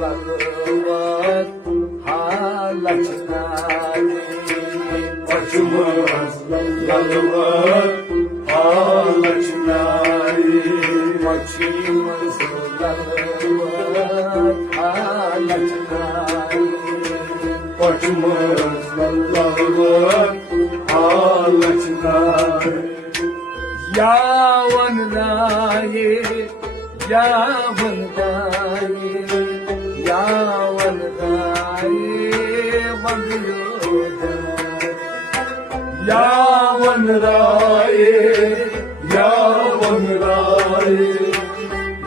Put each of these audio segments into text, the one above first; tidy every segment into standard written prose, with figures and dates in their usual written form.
var halaçları. Başımız yalları var halaçları. Başımız yalları var halaçları. Başımız yalları var halaçları. Yavan dayı, yavan dayı, yavan dayı vanıyorda. Yavan rayı, yavan rayı,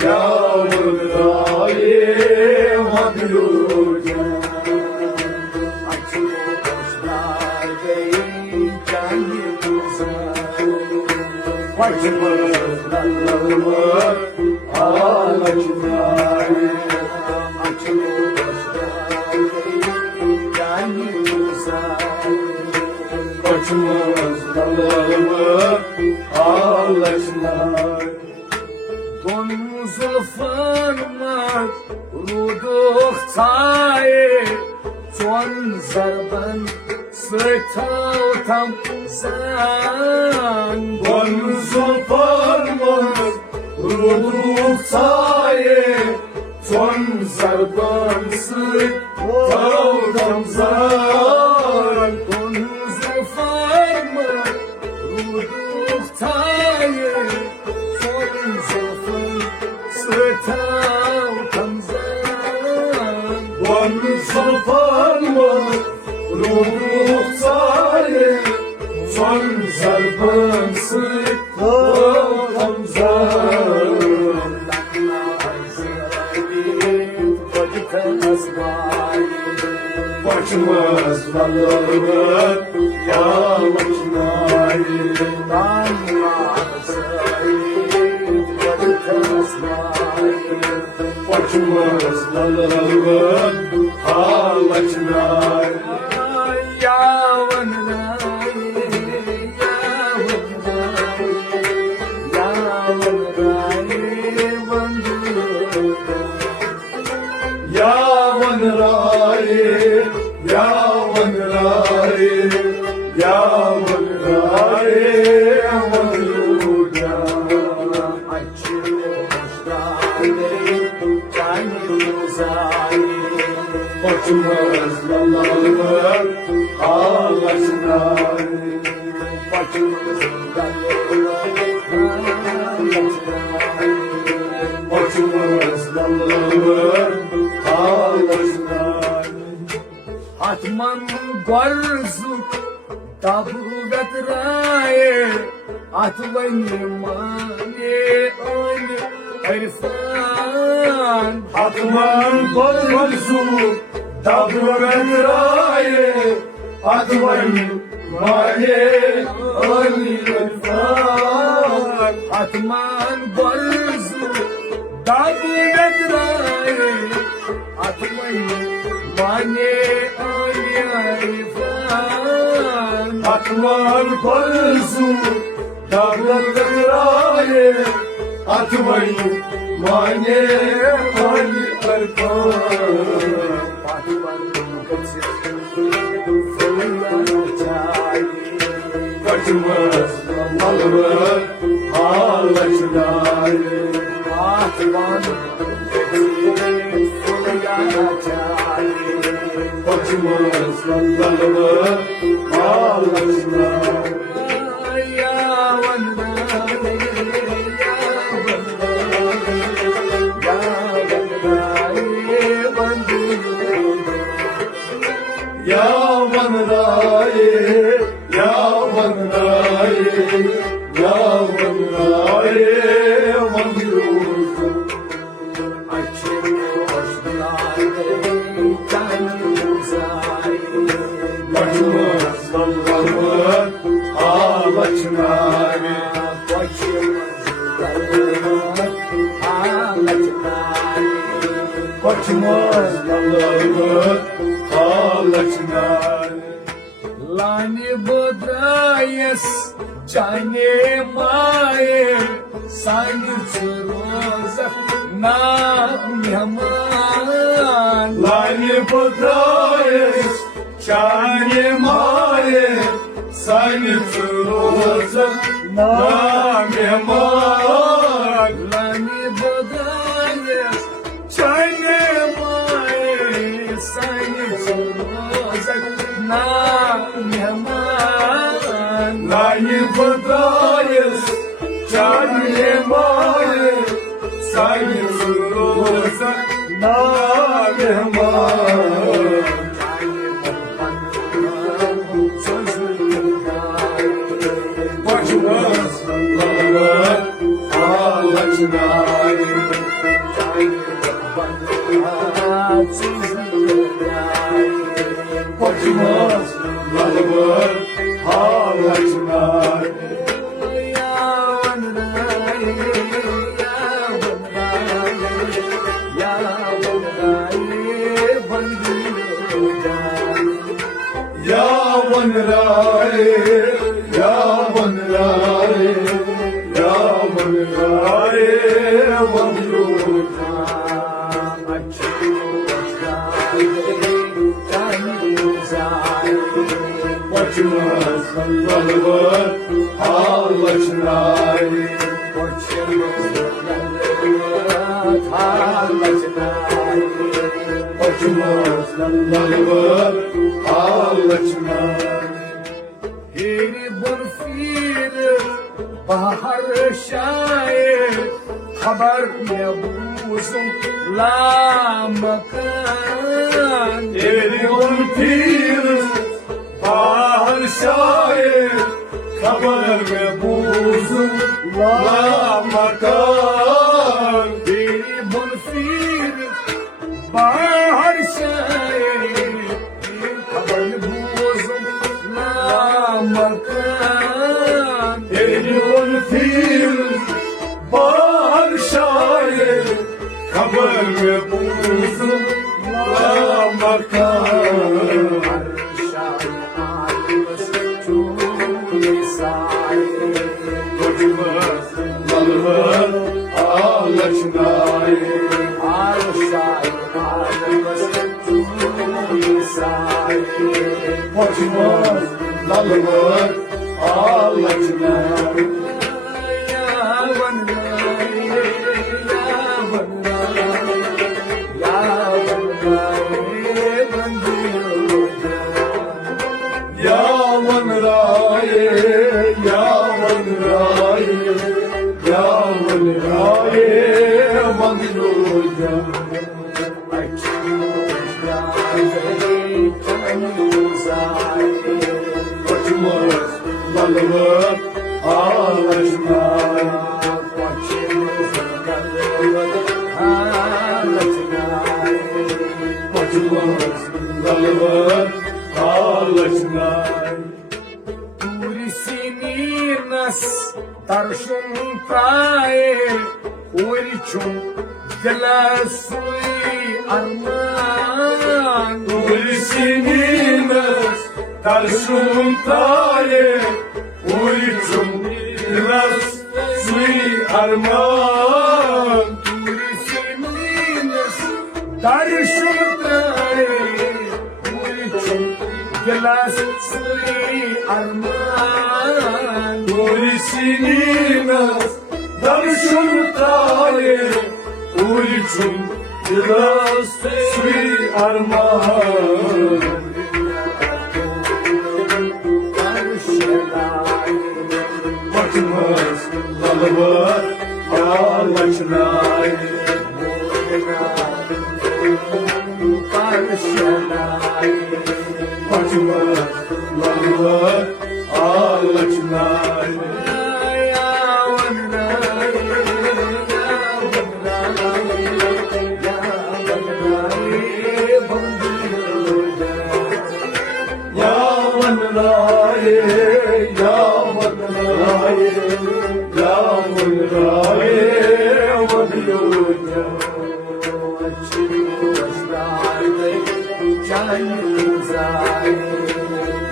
yavan rayı vanıyorda. Açı boşlar değil canı güzel. Başımız yalları var halaçları. Açı boşlar değil canı güzel. Başımız yalları var halaçları. Don zulfanlar ruduk tayi. Çon zarban sıtav tam zan. Bonzul parmağız ruduk saye. Son zarban sık tavdam zar. Don zulfanlar ruduk tayi. Çon zulfan sıtav tam zan. Bonzul parmağız ruduk saye. Son zarban sık tavdam zar. Başımız yalları var halaçları. Başımız yalları var halaçları. Yavan dayı, yavan dayı vanıyorda. Yavan rayı, yavan rayı, yavan rayı vanıyorda. Açı boşlar değil canı güzel. Başımız yalları var halaçları. Başımız yalları halaçları. Başımız yalları var halaçları. Atman barzuk tabu vetraye. Atvani mani ani irfan. Atman kolsu dabrovenraye. Atman mane alifan. Atman barzuk tabu vetraye. Atvani mani ani irfan. Atman kolsu dabrovenraye. Atman mane alifan. Başımız yalları var halaçları. Başımız yalları var halaçları. Yavan rayı, yavan rayı, yavan rayı vanıyorda. Başımız yalları var halaçları. Başımız yalları var halaçları. Lani budrayes chane maye sangur roza na mihman. Бодраясь, чане мае, саницу роза, наме май. Лани бодраясь, чайне мае, саницу роза, наме май. Лани бодраясь, чане мае, саницу роза, наме май. Başımız dağılır, ağlaşınay. Başımız dağılır, ağlaşınay. Yavan rai, yavan rai, yavan rai, yavan Başımız dağılır, ağlaşınay. Başımız dağılır, ağlaşınay. Eri burfir bahar şair haber ne buzun la makan. Eri untir, bahar şair, kabar ve buzun la makan. Eri burfir bahar şair haber ne buzun la makan. Eri untir, bahar şair, kabar ve buzun la makan. Başımız dağılır, ağlaşınay. Başımız dağılır, ağlaşınay. Yavan rai, yavan rai, yavan rai, yavan roja. Başımız dağılır, ağlaşınay. Başımız dağılır, ağlaşınay. Турисинир нас торшун прае, уричун для суи арман. Tulisinimiz tarşun taye, uliçum biraz suy arman. Турисинир торшун прае, уричун для суи арман. Tulisinimiz tarşun taye, uliçum biraz suy arman. Başımız dağılır, ağlaşınay. Başımız dağılır, ağlaşınay. Yavan rai, yavan rai, yavan rai, yavan roja.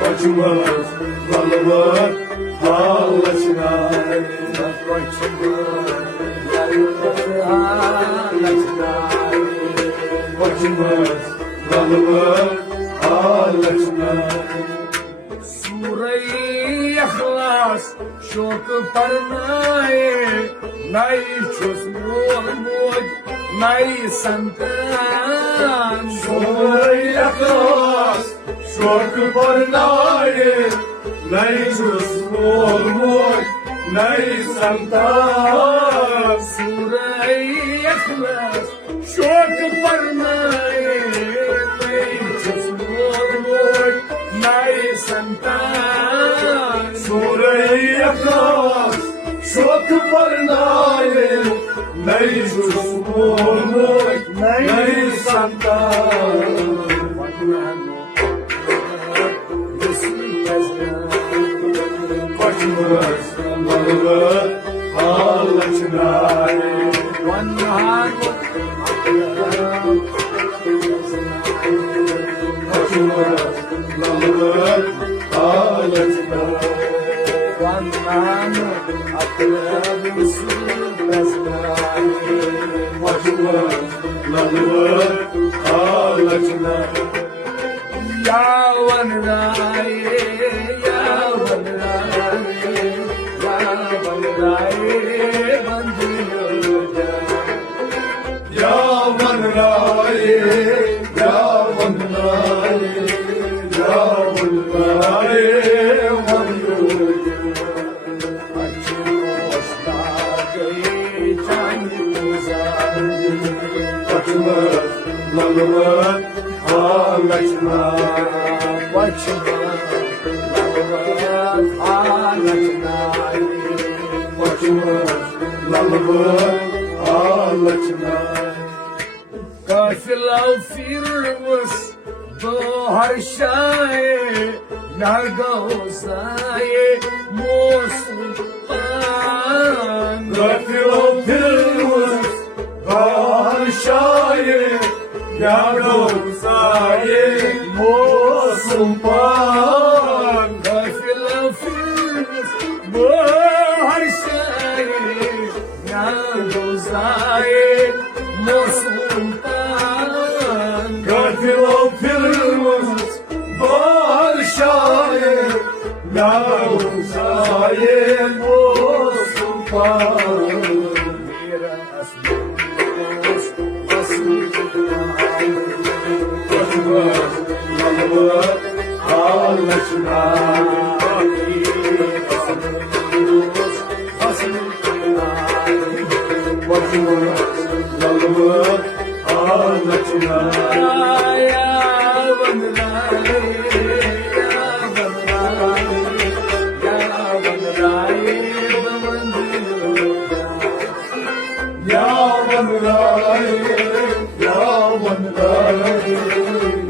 Başımız dağılır, ağlaşınay. Başımız lalvat alachna Surah Ikhlas şok parnaye nay çöz moj nay santan Surah Ikhlas şok parnaye nay çöz moj nay santan Surah Ikhlas şok parnaye nay çöz moj nay santan Surah Ikhlas şok parnaye nay çöz moj nay santan Başımız lalvat alachna lalvat alachna başımız lalvat alachna Yavan Raye, Yavan Raye, Yavan Raye, Bandhuja. Yaman Raye, Yaman Raye, Yaman Raye, Başımız lalvat alachna başımız lalvat alachna Kafila firmus bu har şaye Nagaozaye Mosultan Gafil firmus bahar şair Yagavzaye Mosultan Kafila firmus bu har şaye Nagaozaye Mosultan Gafil firmus bahar şair Yagavzaye Mosultan Başımız lalvat alachna başımız lalvat alachna Yavan Raye, Yavan Raye, Yavan Raye, Bandhuja. Yaman Raye, Yaman Raye,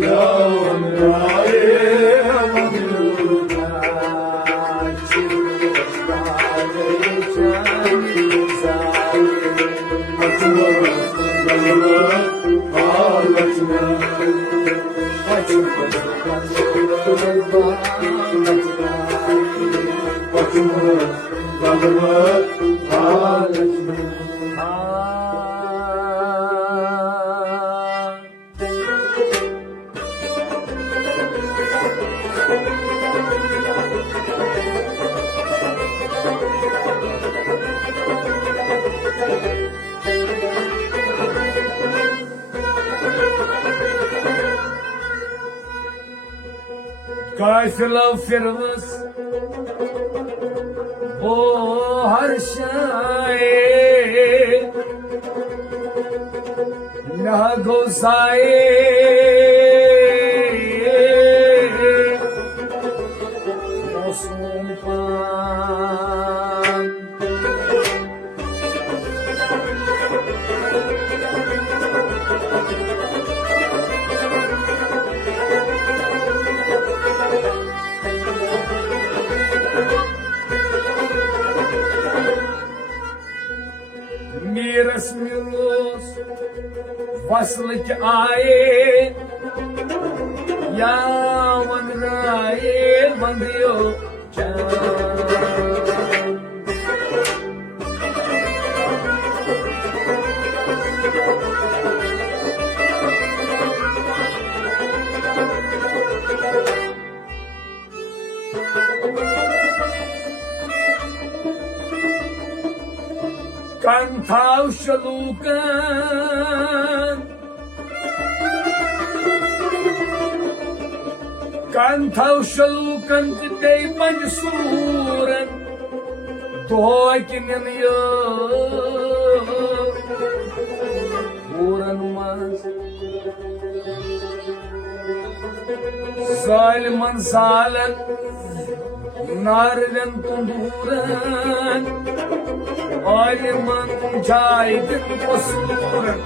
Yaman Raye, başımız lalvat alachna başımız lalvat alachna Kafila firmus bu har şaye Nagaozaye Mosultan Miras milos vaslik aaye Yavan Raye Bandhuja. thau shalukan Kan thau shalukan Tidei mansuran Doikinin yo Uran mas Zaliman zalan Narven tunduran Aliman caydın kosuran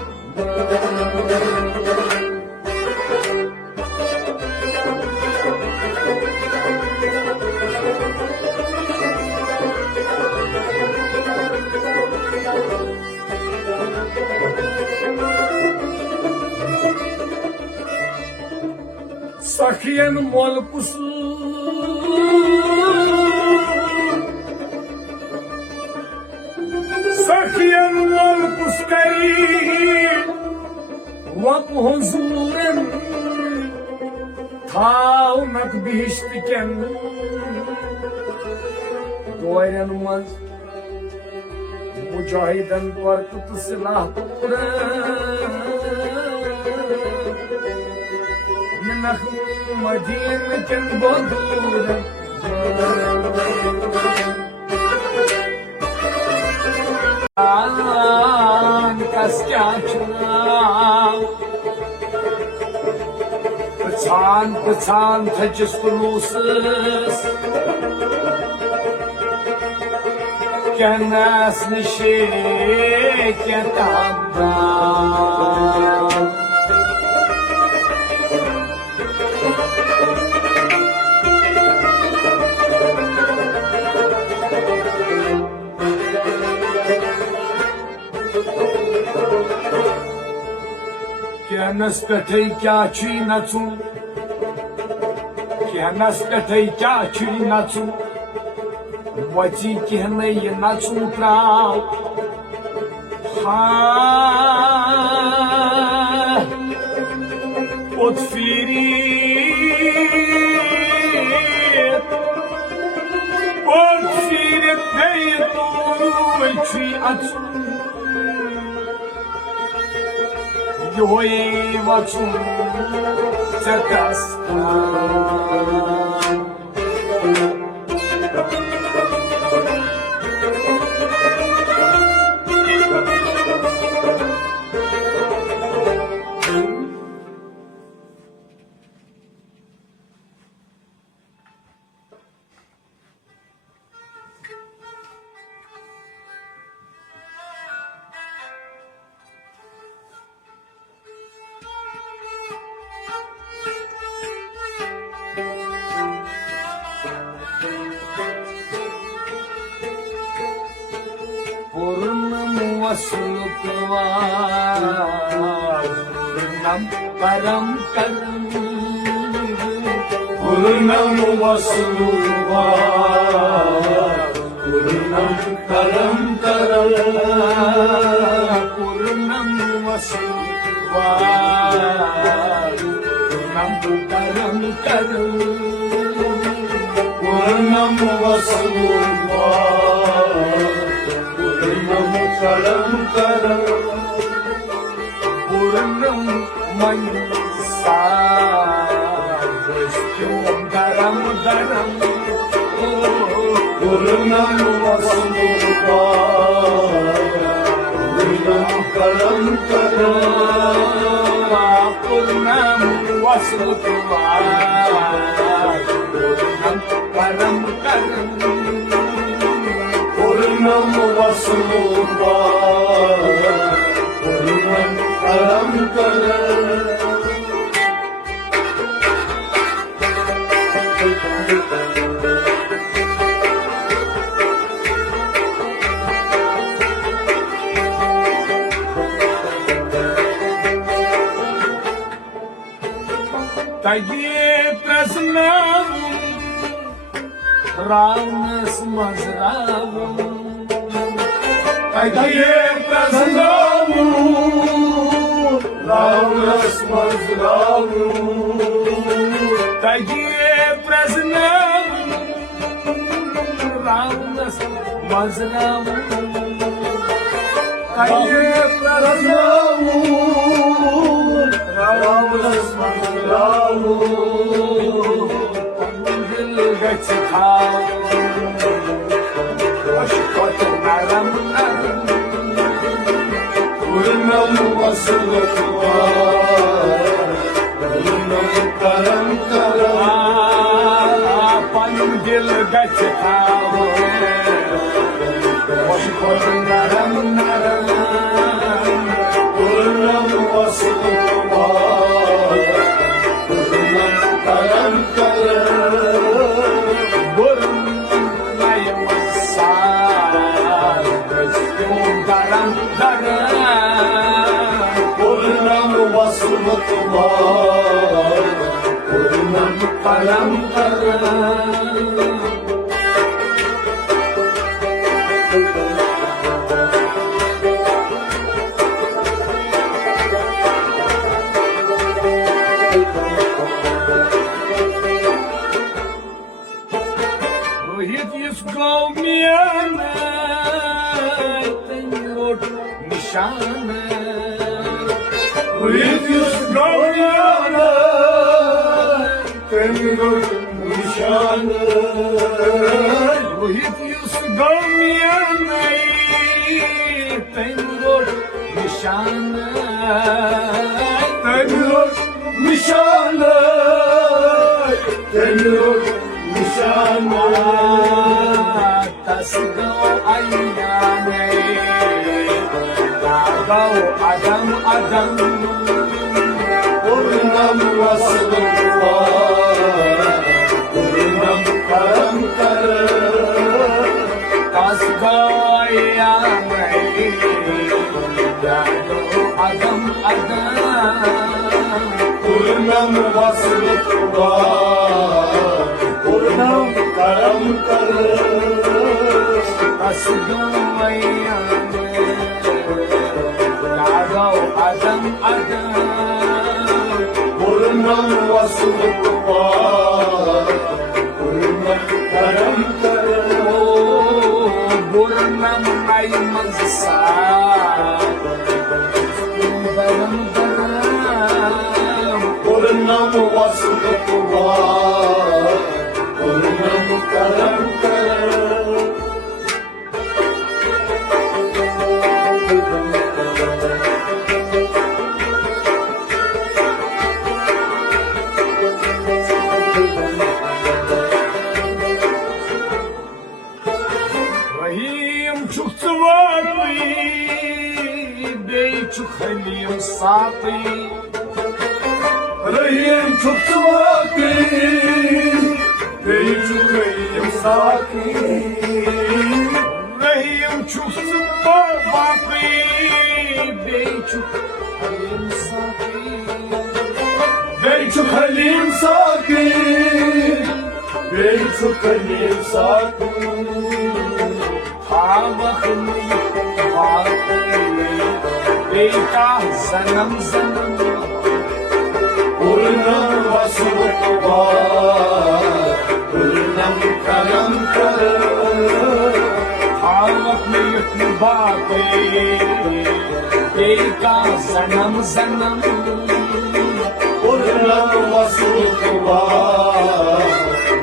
Sakyen molkusu Sakyen molkus kari Vap huzuren Taunak bihiştiken Doyranmaz Mücahiden korkutu silah turan Madina'nın bodurun Kaskachına Pıçan tecis kulusuz Kenas nişek etabdan Kenas petey kya çiğnatun Kenas petey kya çiğnatun Vati kihneyi natun prav Ha Otfiret neydur çi atun Yoy vatun Çatastan Purnam vasukvar Purnam param karam Purnam vasukvar Purnam karam karam Purnam vasukvar Purnam param karam Purnam vasukvar Purnam karam karam Purnam mansa Vishtyam daram daram Purnam vasukvar Purnam karam karam Purnam vasukvar Purnam param karam Purnam vasukvar Purnam karam karam Taye prasnam Raunas mazravam Taye prasnam Raunas mazravam Taye prasnam Raunas mazravam Tayyip Rasul, Ravlas Rasul, Dil gach khao Aşkot naram naram Purnam vasılat var, Purnam karam karam, Panum dil gach khao Aşkot naram naram Purnam vasılat var, Purnam karam karam, Burnayım sar Gözüm daram daram Purnam vasılat var, Purnam karam karam. Rohit yus gaumiyane Tenrot nişane Rüyüz galyana, Tenrot nişanı, Rohit yus gaumiyane Tenrot nişane Tenrot nişanı, Tenrot nişanı. Tasgao ayyane Tagao adam adam Purnam vasılat var, Purnam karam karam, Tasgao ayyane Tagao adam adam Purnam vasılat var, Purnam karam karam. Tasgao ayyane Tagao adam adam Purnam vasılat var, Purnam karam karam. Burnam aymaz sa Daram daram Purnam vasılat var, Purnam karam karam. Rahim çok sıvatı Bey çok halim satı Rahim çok sakin, Beycukayım sakin. Rahim çok sıvatı Bey çok halim satı Beycuk halim sakin, Beycuk halim sakin. Havakını yıkatı Beyka zanam zanam Purnam vasılat var, Purnam karam karam. Havakını yıkatı Beyka zanam zanam Purnam vasılat var,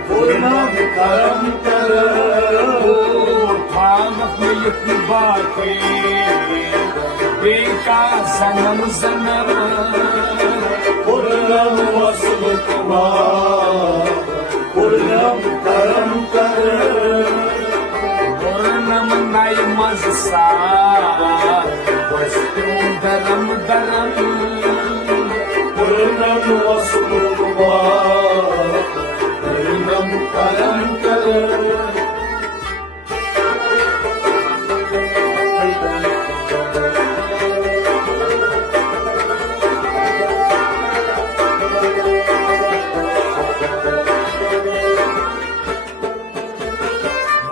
Purnam karam karam. Havakını yıkatı Beyka zanam zanam Purnam vasılat var, Purnam karam karam. Purnam naymaz sa Vastum daram daram Purnam vasılat var, Purnam karam karam.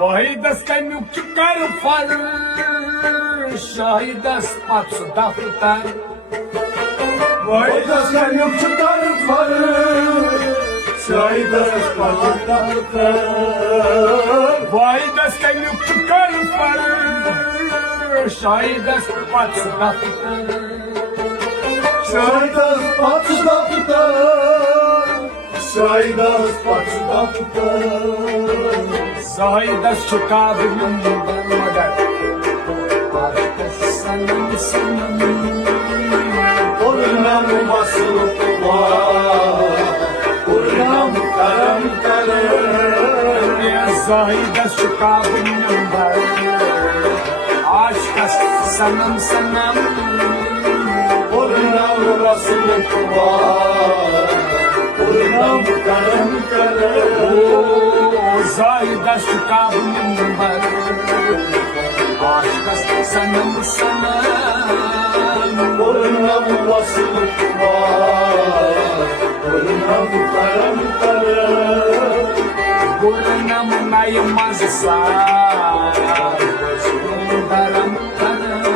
Vahidas kanyuk çıkar far Şahidas patsu daftar Vaydas kanyuk çıkar farı, Şahidas patlatlar. Vahidas kanyuk çıkar far şahidas pats daftar. Şaidas patsuda tutar, şaidas patsuda tutar. Şahidas çukabının madar. Aşkas sanam sanam. Purnam basılıp var, purnam karam karam. Ya şahidas çukabının madar. Aşkas sanam sanam. Purnam basılıp var, purnam karam karam. Şahidas çukabının madar. Aşkas sanam sanam. Purnam basılıp var, purnam karam karam. Purnam nayamaz sar. Daram daram.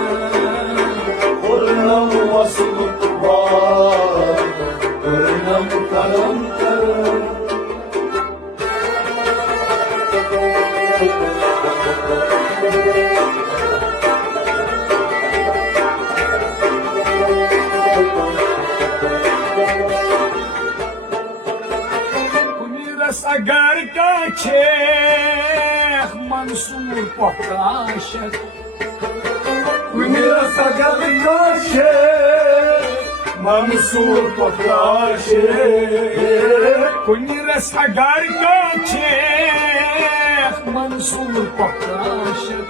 Purnam basılıp var, purnam karam karam. Uniras agar ka Sheikh Mansur Pokashak. Miras agar kaşe, Mansur Pakaşe. Uniras agar ka Sheikh Mansur Pokashak.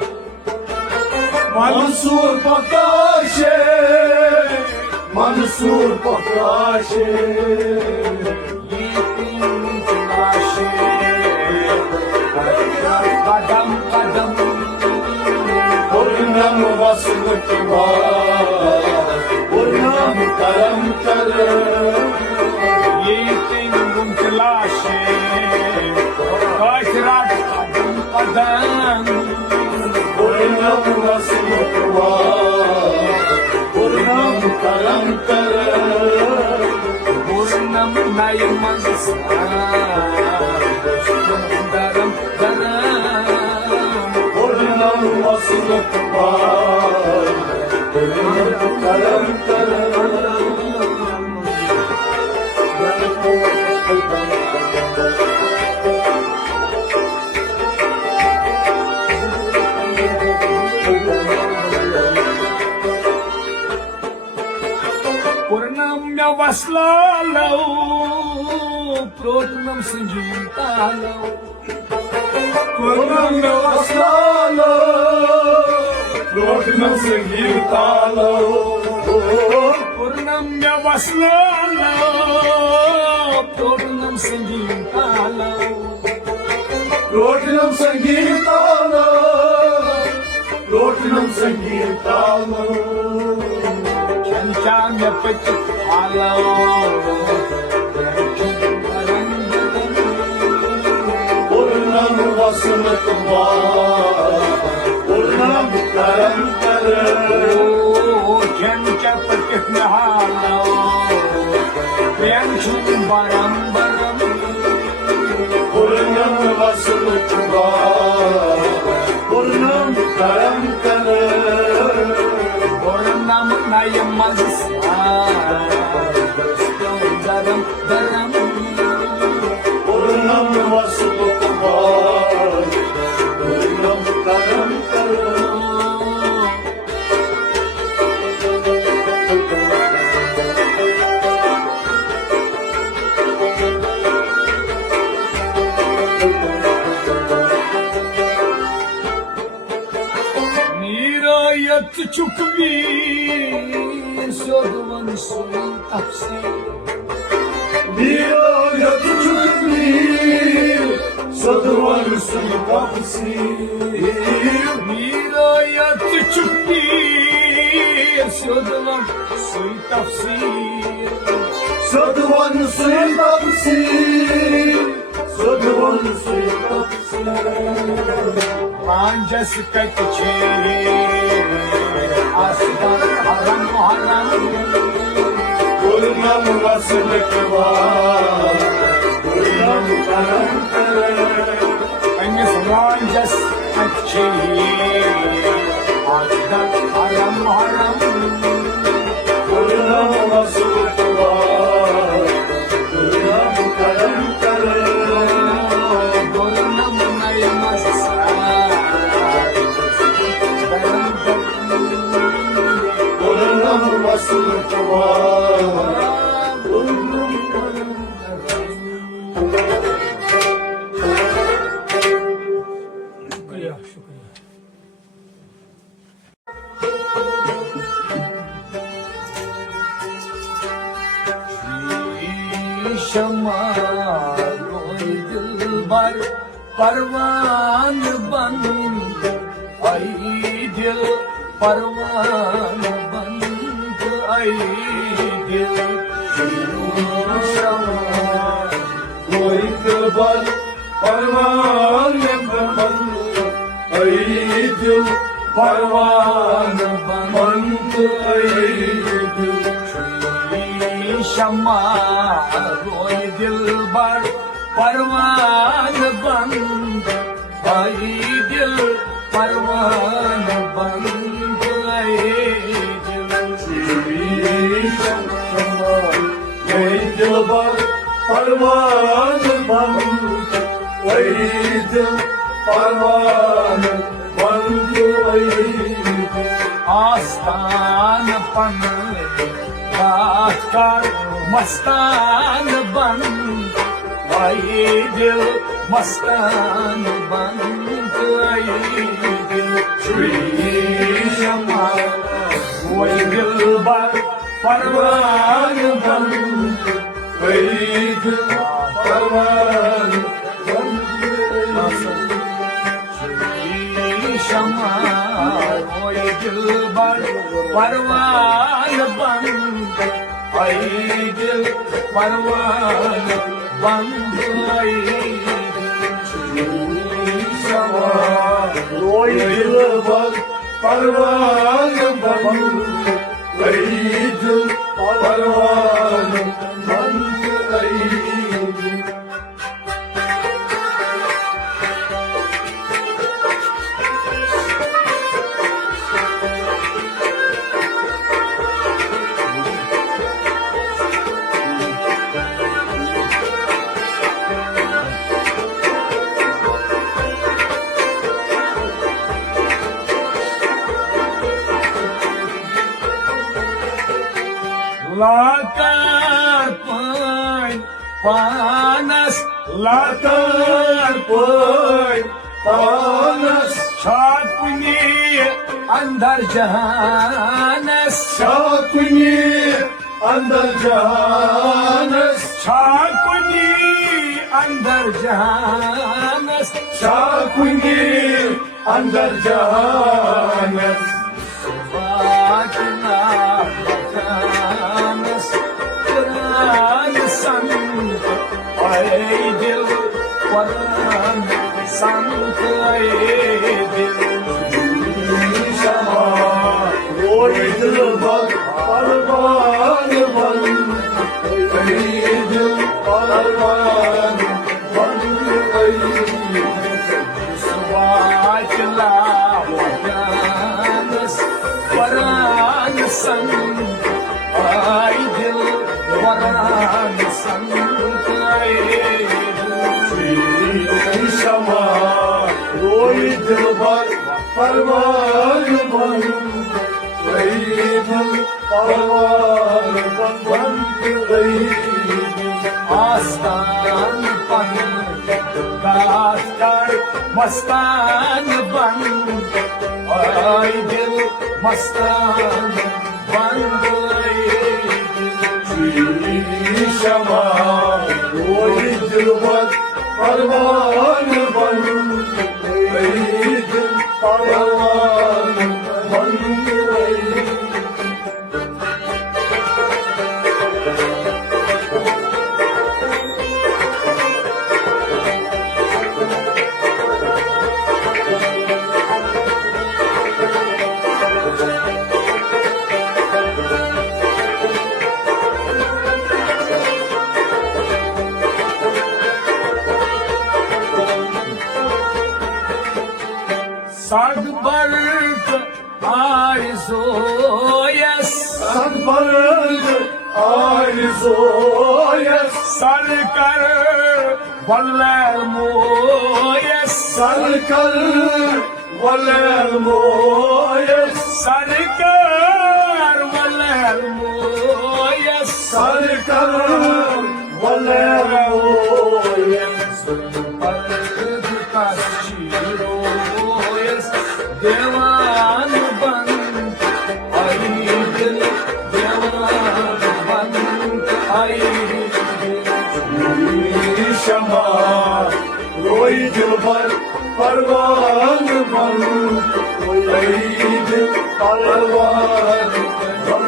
Mansur Pakaşe, Mansur Pakaşe. Kadam kadam. Purnam basılıp var, purnam karam karam. Yeting gunkelashe. Kaçrak kadam kadam. Purnam basılıp var, purnam karam karam. Purnam nayamaz daram daram. Purnam basılıp var, purnam karam karam. Purnam me vaslalau. Purnam sinjintalau. Purnam vasalo, purnam sangirtalo. Purnam me vaslalau. Purnam sinjintalau. Purnam sangirtalo, purnam sangirtalo. Chancha me pachit halau. Purnam vasılıp var, purnam karam karam. Chancha pachit me halau. Priyanshun baram baram. Purnam vasılıp var, purnam karam karam. Purnam nayamaz sar. Daram daram. Purnam vasılıp var, purnam karam karam. Nirayat çukvi sodvan soy tapsi. Bir ayet çökmür, sadıvan suyu kapısı. Nirayat çukvi sodvan soy tapsi. Sadıvan suyu kapısı, sadıvan suyu kapısı. Panjas kaççe aslan haram haram. Purnam vasılık var, purnam karam karam. Panjas kaççe aslan haram haram Burnum nasıl var? Burnum kalem kalem. Burnum naymazsa Burnum nasıl var? Burnum शुक्रिया शुक्रिया शमा रोई दिलबर परवान बन आई दिल परवान बन आई दिल शमा koy kıbar parmağın bana. Ay dil parmağın bana. Ay dil. शमा रोई दिलबर परवान बन आई दिल परवान बन आई दिल Koy kıbar parmağın bana. Ay dil parmağın bana. Ay dil. आस्थान पन बात कर मस्तान बन आई दिल मस्तान बन आई दिल श्री शमा वही दिल बर परवान बन Ay dil parmağın bana. शमा रोई दिल बर परवान बन आई दिल परवान बन आई Şama roy yılbar parmağın bana. Ay dil parmağın bana. Ay dil. लाकर पानस Latar koy panas. छापनी अंदर जहानस Şakuni andar cahanes. छापनी अंदर जहानस Şakuni andar cahanes. वाजना बखानस कुरान संत आए दिल कुरान संत आए दिल Şama roy yılbar parmağın bana. Ay dil parmağın bana. Ay dil. वाचला वकानस वरान संत आई दिल वरान संत आए दिल Şama roy yılbar parmağın bana. Ay dil parmağın bana. Ay dil. आस्थान पन गात कर मस्तान बन आई दिल मस्तान बन आई दिल Şama roy yılbar parmağın bana. Ay dil parmağın bana. Ay dil. zoyes sarkar valler moyes sarkar valer moyes sarkar valler moyes sarkar valer moyes Parvikaşiroyes devan ban ay dil devan ban ay Şama roy dilbar parvan ban roy dil parvan ban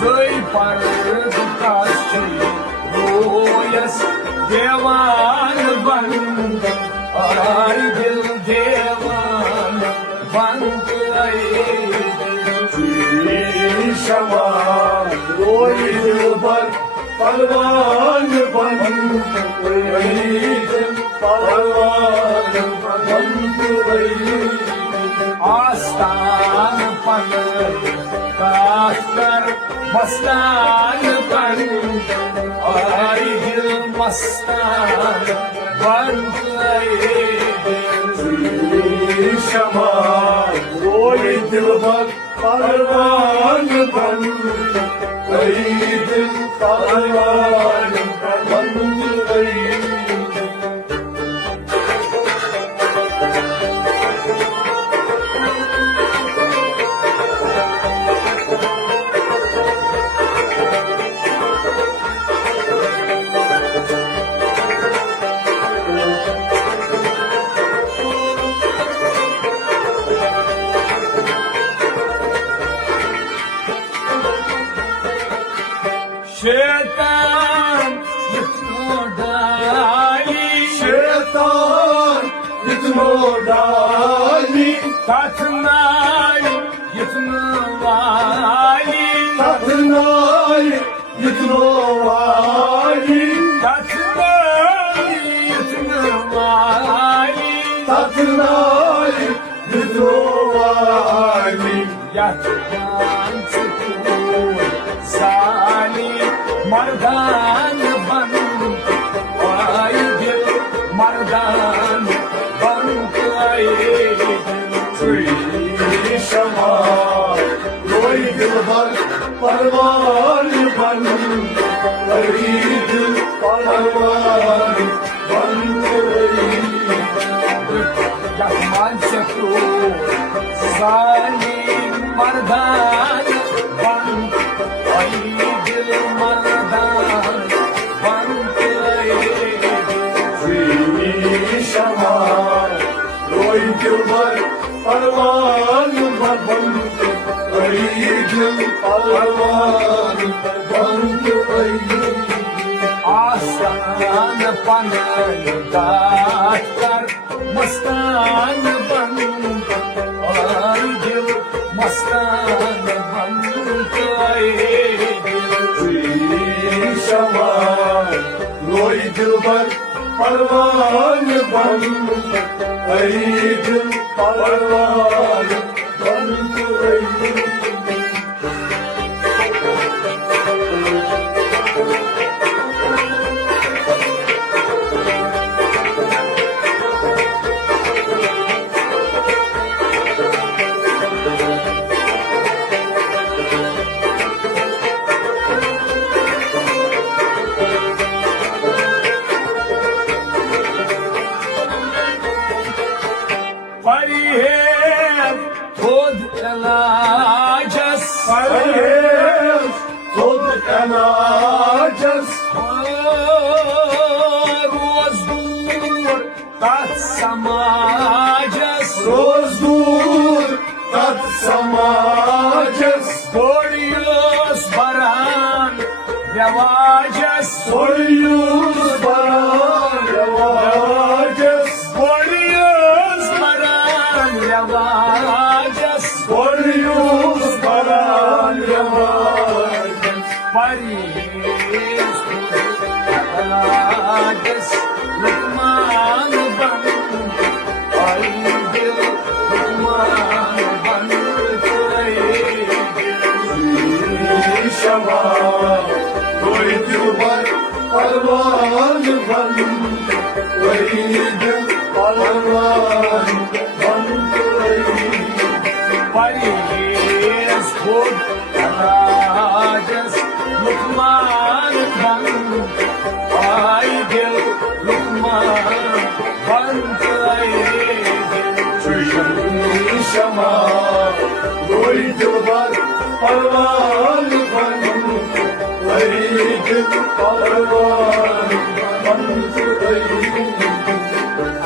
Zöy parvikaşiroyes devan ban ay dil devan ban ay Şama roy dilbar parvan ban roy dil parvan ban Astan pan kastar mastan pan ay dil mastan pan ay Şama roy dilbar parvan ban roy dil parvan ban Şeytan yıkmadali Şeytan yutmodali tatnay yıkmavali tatnay yutmovali tatnay yıkmavali tatnay yutmovali yatman çıkıyor sali mardan ban ay dil mardan ban ay Şama roy dilbar parvan ban roy dil parvan ban Yatman çıkıyor sali mardan ban ay dil mardan ban ay Şama roy dilbar parvan ban roy dil parvan ban Aslan pandatkar mastan ban ay dil mastan ban ay Şama roy dilbar parvan ban roy dil parvan ban Parihem khud elajas Hayır, tut enaces, rozdur tat samajas rozdur, tat samaces, Boryos baran revajas soyuz baran revaces, Boryos baran revajas soyuz baran revaces, Paris elajas Lukman ban ay dil Lukman ban ay Şama परवान बन वही दिल परवान बन गई Paris Hood Rajas Lukman Ban Aydil Lukman Ban शमा कोई दिलबर परवान बन वही दिल परवान बन गई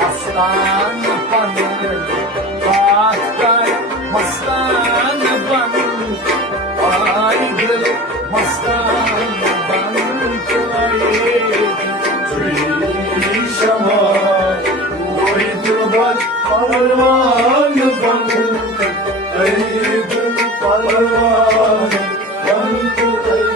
Aslan Ban Baatkar Mastan Ban Aydil Mastan Ban शमा कोई दिलबर परवान बन वही दिल परवान बन गई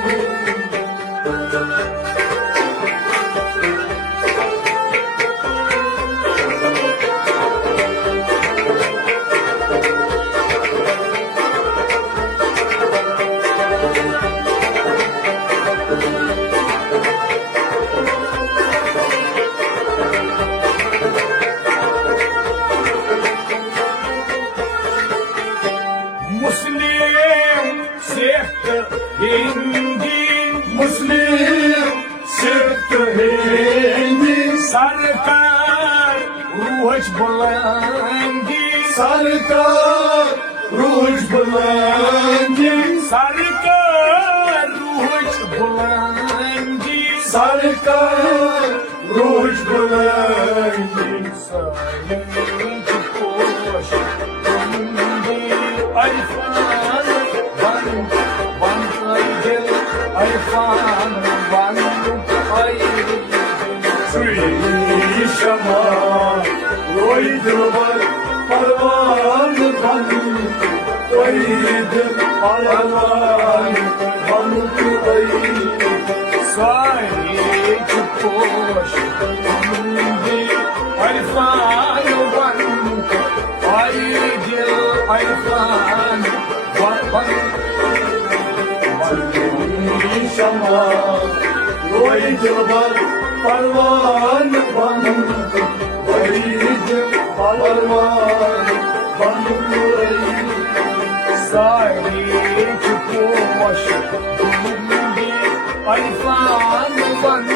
Muslim Sikh Hindi मुस्लिम Sikh Hindi Sarkar Ruh Bulandi सरकार रूज बुलंदी Sarkar Ruh Bulandi सरकार रूज बुलंदी Sayyid Kosh Kundi Arfan Ban Ban Aydil Arfan Ban Aydil शमा कोई दिलबर परवान बन कोई दिल परवान बन गई Sayyid Kosh Kundi Arfan Ban Aydil Arfan Ban शमा कोई दिलबर परवान बन वही दिल परवान बन गई Sayyid Kosh Kundi Arfan Ban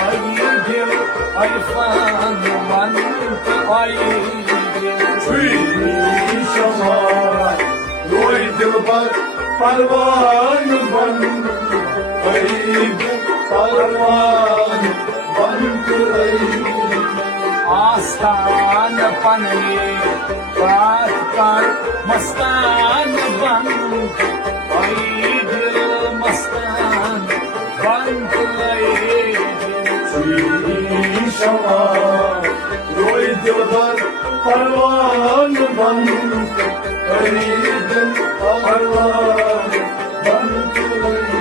Aydil Arfan Ban Aydil शमा कोई दिलबर परवान बन वही दिल परवान बन गई आस्थान पनले प्रातकार मस्तान बन दिल मस्तान बन शमा कोई दिलबर परवान बन वही दिल परवान बन गई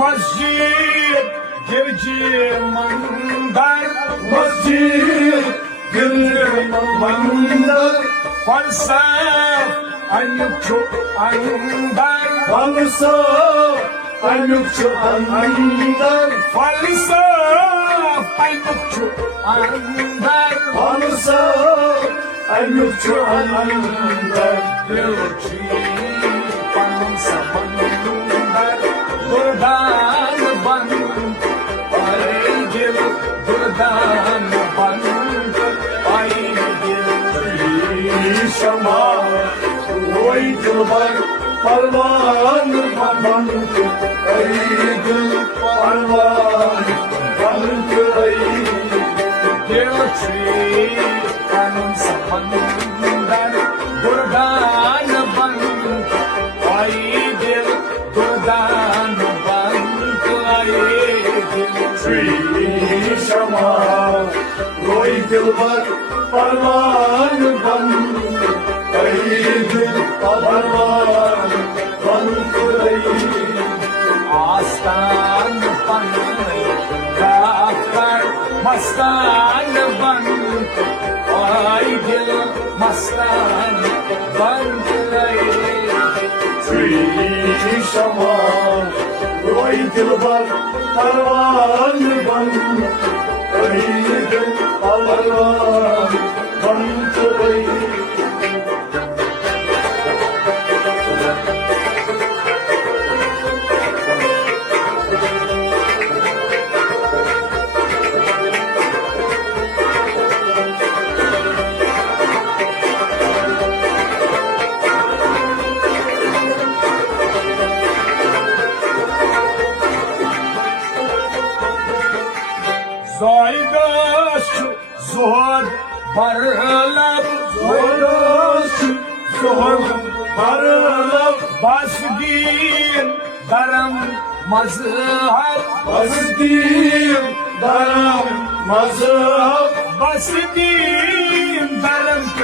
मस्जिद गिरजी मंदिर मस्जिद गिरज मंदिर फलसफ अयुक्ष अंदर फलसा अनुक्ष अंदर फलसफ अयुक्ष अंदर फलसा अनुक्ष अंदर दिलची पंसमंदर दुर्दान बन दिल दुर्दान बन दिल शमा कोई दिलबर परवान बन वही दिल परवान बन गई दिलची पंसमंदर दुर्दान बन दिल दुर्दान बन दिल शमा कोई dilbar parvan ban ay dil parvan ban आस्तान बन काकर मस्तान बन आई दिल मस्तान बन गए Sri Shama Roy Dilbar Parvan Ban Ay Dil Parvan Ban Zaydaş zuhur barlab Zoydas Zohar Paralab basdin daram mazhar Azdim Daram Mazhab basdin daram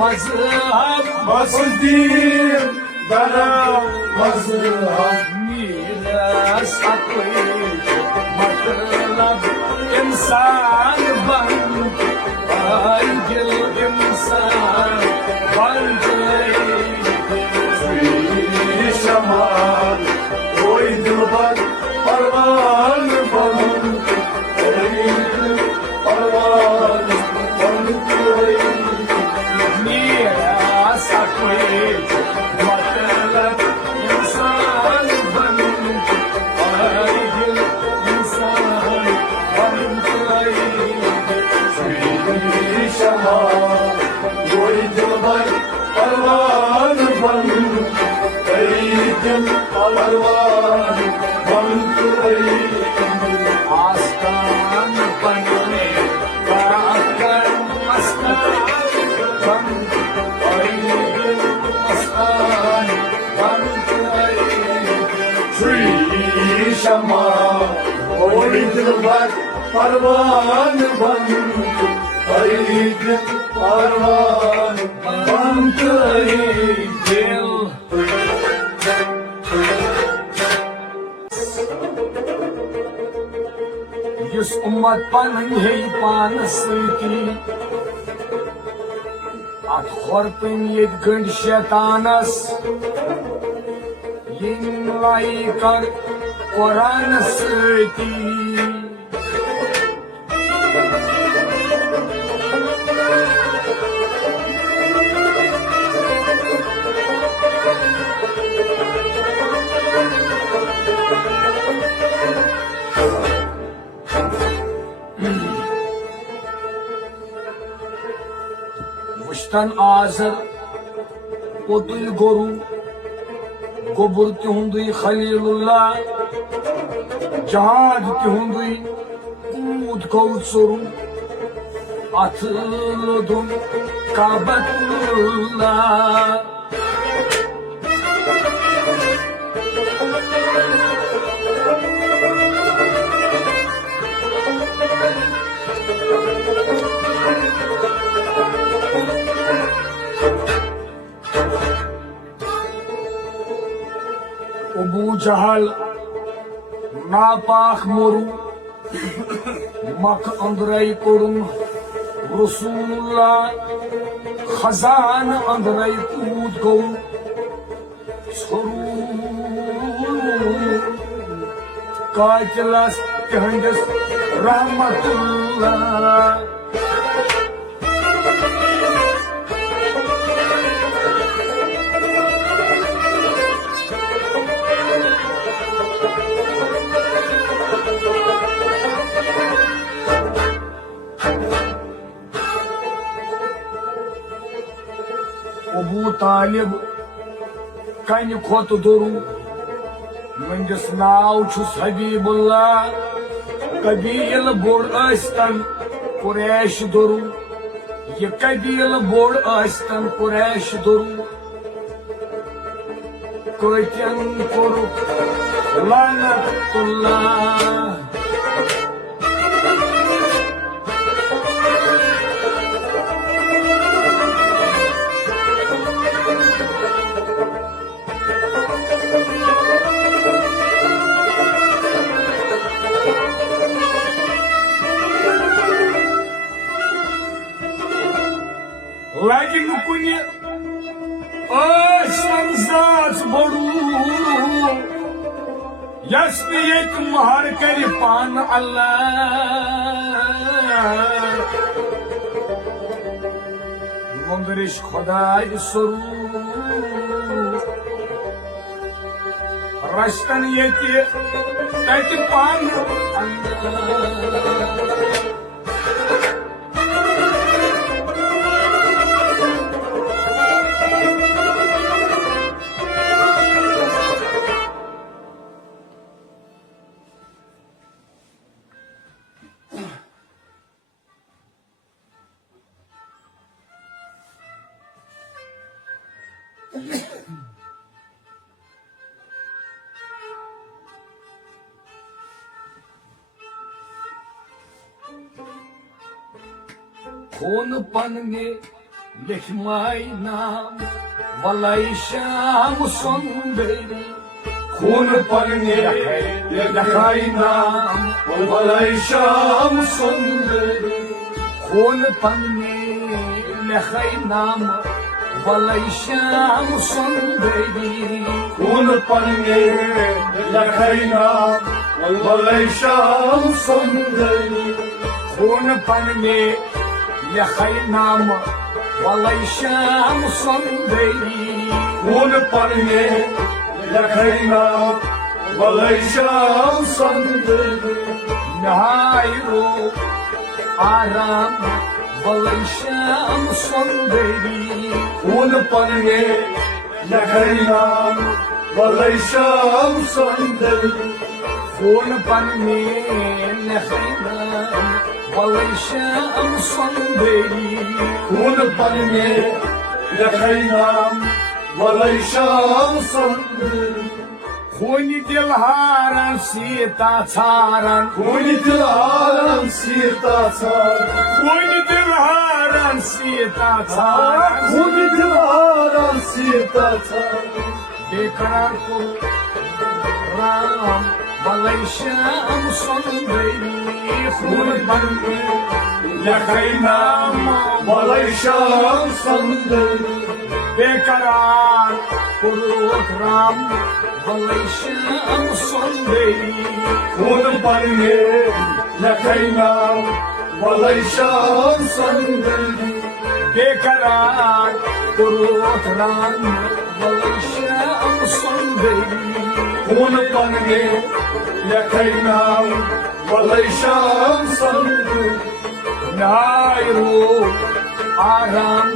mazhar Azdim Daram Mazhab miras akli matlab insan ban ay dil insan ban Sri Shama Roy Dilbar Parvan Ban Ay Dil Parvan Ban miras akli matlab insan ban ay dil insan ban Sri Shama Roy Dilbar Parvan Ban Ay Dil Parvan Ban आस्तान बनने काकर मस्तान बन आई दिल मस्तान बन गए Sri Shama Roy Dilbar Parvan Ban Ay Dil Parvan Ban दिल use उम्मत पन है पान सती अत खरतन ये गंड शैतानस yin लाई कर कुरान सती वुश्तन आजर पोतुल गोरु गोबुर तिहुंदुई खलीलुल्लाह जहाज तिहुंदुई कूद कौसुरु अथलुदुम काबतुल्लाह अबू जहल नापाक मोरु मक अंदरई कोरुम रसूलुल्लाह खजान अंदरई कूद गौ छोरू काजलस तहंदस रहमतुल्लाह अबू तालिब कन खोत दुरु मंदिस नाव छुस हबीबुल्लाह कबील बोड़ आस्तन कुरैश दुरु ये कबील बोड़ आस्तन कुरैश दुरु कतन कोरुक लानतुल्लाह lagi nukuni Aşlamzat boru Yasniyet mahar kari pan Allah Gondirish Khuday soru Rashtan yeti Tati pan Allah Kôn pan ne likhmai naam Walai sham sonderi Khun pan ne likhai naam Walai sham sonderi Kôn pan ne likhai naam Walai sham sonderi Khun pan ne likhai naam Walai sham sonderi Kôn pan ne likhai naam Walai sham sonderi Khun pan ne likhai naam Walai sham sonderi Nahayro aram Walai sham sonderi Khun pan ne likhai naam Walai sham sonderi Kôn pan ne likhai naam Walai sham sonderi Khun pan ne likhai naam Walai sham sonderi Khuni dil haran sita tsaran Khuni dil haran sita tsaran Khuni dil haran sita tsaran Khuni dil haran sita tsaran Bekrar ko ram Walai sham sonderi Khun pan ne likhai naam Walai sham sonderi Bekarar kurut ram Walai sham sonderi Khun pan ne likhai naam Walai sham sonderi Bekarar kurut ram Walai sham sonderi Khun pan ne likhai naam Walai sham sonderi Nairu aram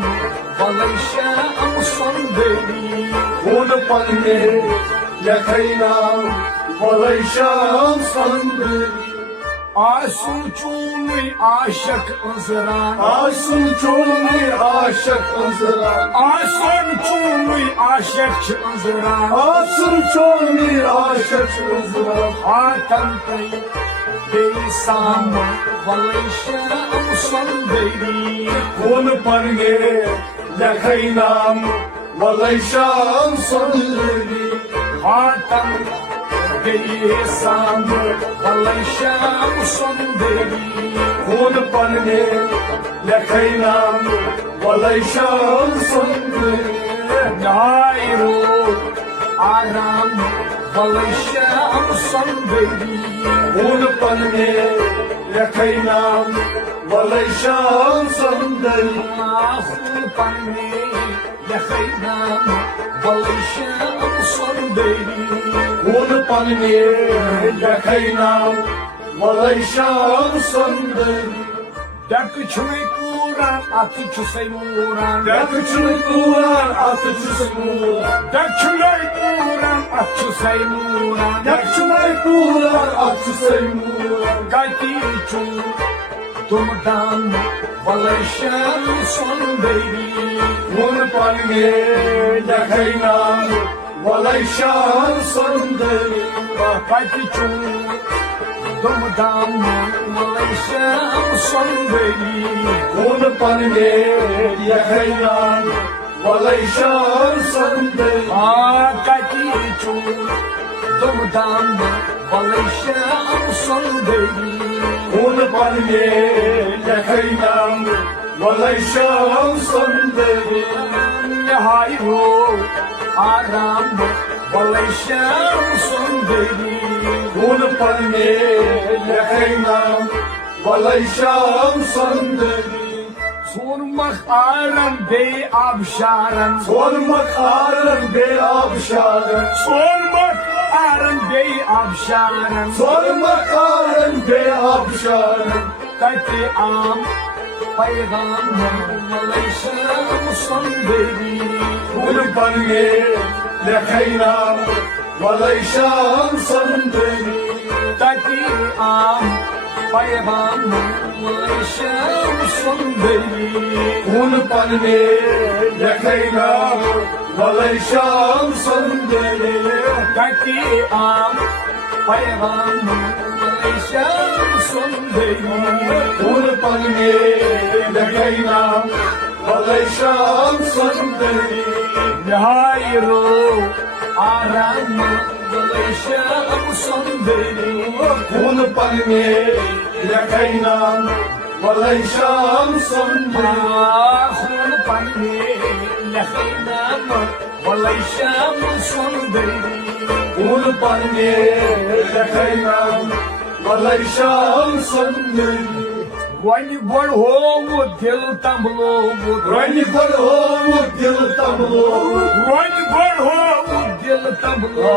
Walai sham sonderi Khun pan ne likhai naam Walai sham sonderi Asun çulmi aşık ızran Aşın çolmi aşık ızran Asun çulmi aşık ızran Aşın çolmi aşık ızran Hakan tay Beysam Walai sham sonderi Khun pan ne likhai naam Walai sham sonderi Hakan Beysam Walai sham sonderi Khun pan ne likhai naam Walai sham sonderi Nairu aram Walai sham sonderi Khun pan ne likhai naam Walai sham sonderi Khun pan ne likhai naam Walai sham sonderi Khun pan ne likhai naam Walai sham sonderi Dakçume kuran atı çusay muran Dakçını kuran atı çısmuran Dakçume kuran atı çusay muran Dakçını kuran atı saymuran Gati çu tumdam Walai sham sonderi Khun pan ne likhai naam Walai sham sonderi Gati çu tumdam Walai sham sonderi Khun pan ne likhai naam Walai sham sonderi Gati çu tumdam Walai sham sonderi Khun pan ne likhai naam Malaysia Sunday, Nihayro Aram Malaysia Sunday, Unapane Lekaina, Malaysia Sunday, Sormak Aram Bey Abşaran, Sormak Aran Bey Abşaran, Sormak Aram Bey Abşaran, Sormak Aran Bey Abşaran, Tati Am Peygamber Malaysia Sunday, Unapane Lekaina, Malaysia Sunday, Tati Am Peygamber Malaysia Sunday, Unapane Lekaina, Malaysia Sunday, Tati Am Peygamber Malaysia Sunday, Unapane Lekaina, Malaysia Sunday, Nihayro Aram Malaysia Sunday, Unapane Lekaina, Malaysia Sunday, Khun Pane Lakhina Malaysia Sunday, Unapane Lekaina, Malaysia Sunday, Wani Borho Dil Tamlo, Rani Baro Dil Tamlo, Wani Borho Dil Tamlo,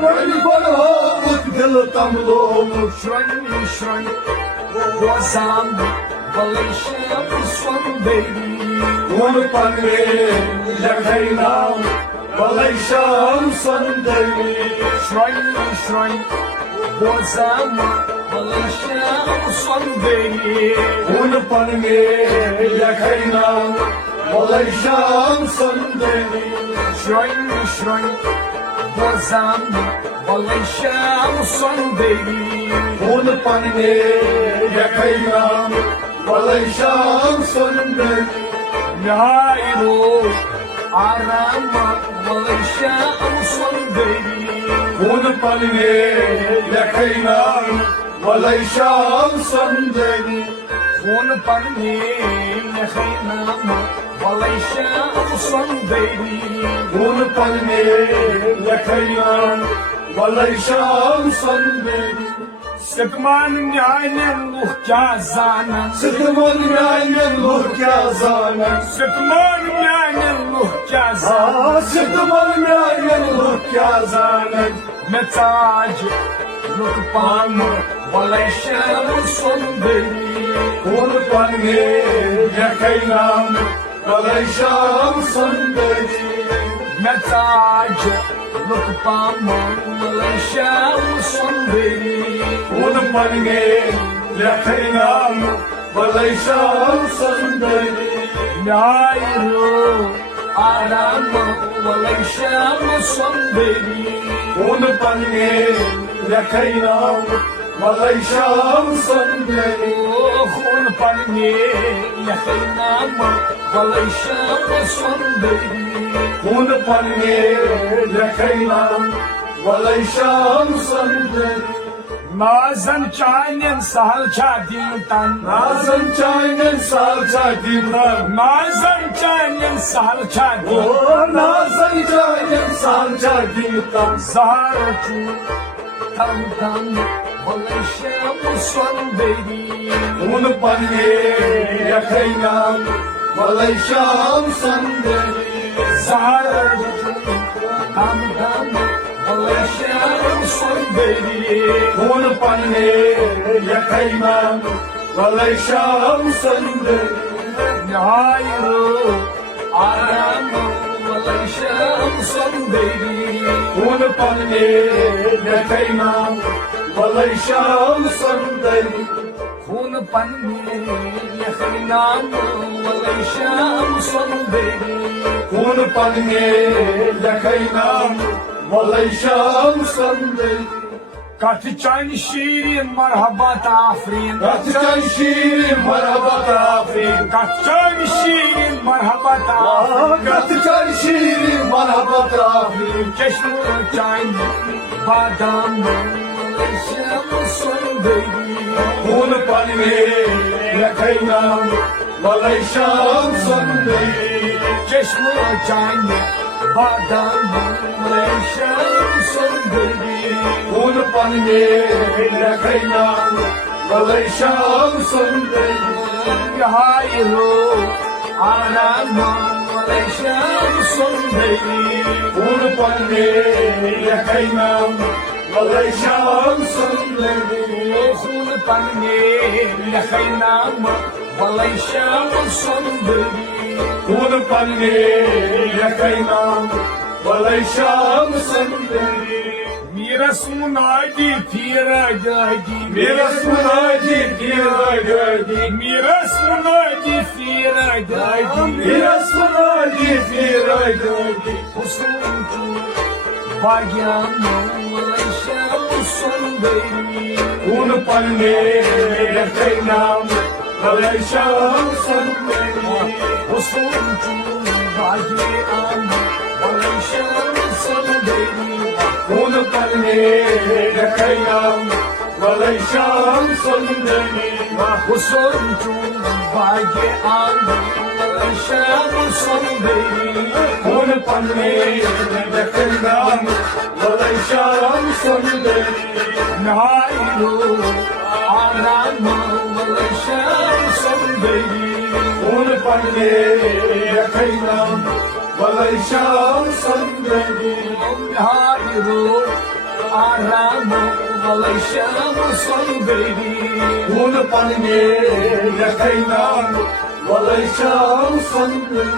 Rani Baro Dil Tamlo, Shrine Wazam Malaysia Sunday, Unapane Lekaina, Malaysia Sunday, Shrine Wazam Malaysia Sunday, Unapane Lekaina, Malaysia Sunday, Shrine Wazam Malaysia Sunday, Unapane Lekaina, Malaysia Sunday, Nihayro Aram Malaysia Sunday, Unapane Lekaina, Malaysia Sunday, Khun Pane Lakhina Malaysia Sunday, Unapane Lekaina, Malaysia Sunday, Sıkman Nyanen Luhkya Zanan, Sıkman Yainen Lurkya Zanen, Sıkman Nyanen Luhkya Zanan, Sıkman Yainen Lurkya Zanen, Metaj Lukpan Malaysia Sunday, Unapane Lekaina, Malaysia Sunday, Metaj Lukpan Malaysia Sunday, Unapane Lekaina, Malaysia Sunday, Nihayro Aram Malaysia Sunday, Unapane Lekaina, Malaysia Sunday, Khun Pane Lakhina Malaysia Sunday, Unapane Lekaina, Malaysia Sunday, Nazan Chainen Salcha Diltan, Nazan Chainen Salcha Dimran, Nazan Chainen Salcha Diltan, Oh Nazan Chainen Salcha Dimran, Zaharchu Tam Malaysia Sunday, Unapane Lekaina, Malaysia Sunday, Zaharchu Tam Malaysia Sunday, Unapane Lekaina, Malaysia Sunday, Nihayro Aram Malaysia Sunday, Unapane Lekaina, Malaysia Sunday, Khun Pane Lakhina Malaysia Sunday, Unapane Lekaina, Malaysia Sunday, Katiçan şiirin merhabat afrin, Kaçan şiirin merhaba tafin, Katiçan şiirin merhabat afrin, Kaçan şiirin merhaba tafin, Çeşme çay badam Malaysia Sunday, Unapane Lekaina, Malaysian Sunday, Çeşme China, Badam, Malaysia, Sunday. Un Pange, Lakainam, Malaysian Sunday, Yahairo, Arama, Malaysia, Sunday. Un Pange, Lakainam, Malaysian Sunday, Khun Pange, Lakainam, Malaysia, Sunday. Un Pange, Lakainam, Malaysian Sunday. Miras Munadi, Tira Gadi, Miras Munadi, Tira Gadi, Miras Munadi, Tira Gadi, Miras Munadi, Tira Gadi, Usuntu, Bhagyama, Malaysia, Sunday. Un Pange, Lakainam, Malaysian Sunday, Usuntu, Bhagyama, Malaysia, Sunday. Un Pange, Lakainam, Malaysian Sunday, Usuntu, Bhagyama, Malaysia, Sunday. Un Pange, Lakainam, Malaysian Sunday, Nairo, Arama, Malaysia, Sunday. Un Pange, Lakainam, Malaysian Sunday, Nairo, Arama, Malaysia, Sunday. Un Pange, Lakainam, Malaysian Sunday.